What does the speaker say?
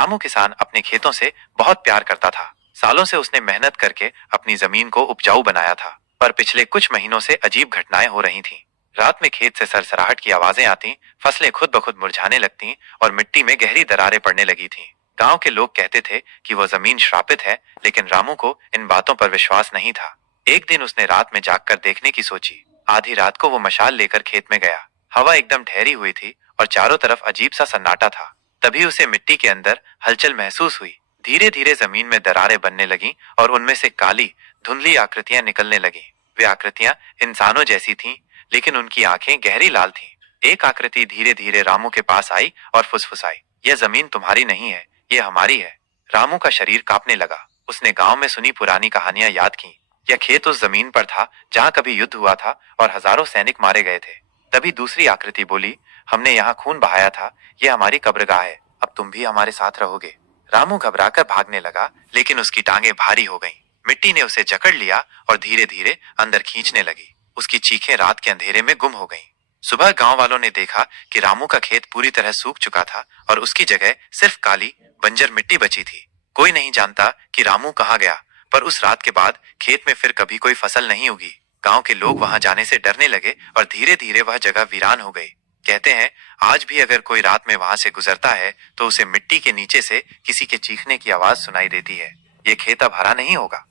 रामू किसान अपने खेतों से बहुत प्यार करता था। सालों से उसने मेहनत करके अपनी जमीन को उपजाऊ बनाया था, पर पिछले कुछ महीनों से अजीब घटनाएं हो रही थीं। रात में खेत से सरसराहट की आवाजें आती, फसलें खुद ब खुद मुरझाने लगती और मिट्टी में गहरी दरारें पड़ने लगी थीं। गांव के लोग कहते थे कि वह जमीन श्रापित है, लेकिन रामू को इन बातों पर विश्वास नहीं था। एक दिन उसने रात में जागकर देखने की सोची। आधी रात को वो मशाल लेकर खेत में गया। हवा एकदम ठहरी हुई थी और चारों तरफ अजीब सा सन्नाटा था। तभी उसे मिट्टी के अंदर हलचल महसूस हुई। धीरे धीरे जमीन में दरारें बनने लगीं और उनमें से काली धुंधली आकृतियां निकलने लगीं। वे आकृतियां इंसानों जैसी थीं, लेकिन उनकी आंखें गहरी लाल थीं। एक आकृति धीरे धीरे रामू के पास आई और फुसफुसाई, यह जमीन तुम्हारी नहीं है, ये हमारी है। रामू का शरीर कांपने लगा। उसने गांव में सुनी पुरानी कहानियां याद की। यह खेत उस जमीन पर था जहां कभी युद्ध हुआ था और हजारों सैनिक मारे गए थे। तभी दूसरी आकृति बोली, हमने यहाँ खून बहाया था, यह हमारी कब्रगाह है, अब तुम भी हमारे साथ रहोगे। रामू घबराकर भागने लगा, लेकिन उसकी टांगें भारी हो गईं। मिट्टी ने उसे जकड़ लिया और धीरे धीरे अंदर खींचने लगी। उसकी चीखें रात के अंधेरे में गुम हो गईं। सुबह गांव वालों ने देखा कि रामू का खेत पूरी तरह सूख चुका था और उसकी जगह सिर्फ काली बंजर मिट्टी बची थी। कोई नहीं जानता कि रामू कहाँ गया, पर उस रात के बाद खेत में फिर कभी कोई फसल नहीं उगी। गांव के लोग वहां जाने से डरने लगे और धीरे धीरे वह जगह वीरान हो गई। कहते हैं आज भी अगर कोई रात में वहां से गुजरता है तो उसे मिट्टी के नीचे से किसी के चीखने की आवाज सुनाई देती है। ये खेत अब हरा नहीं होगा,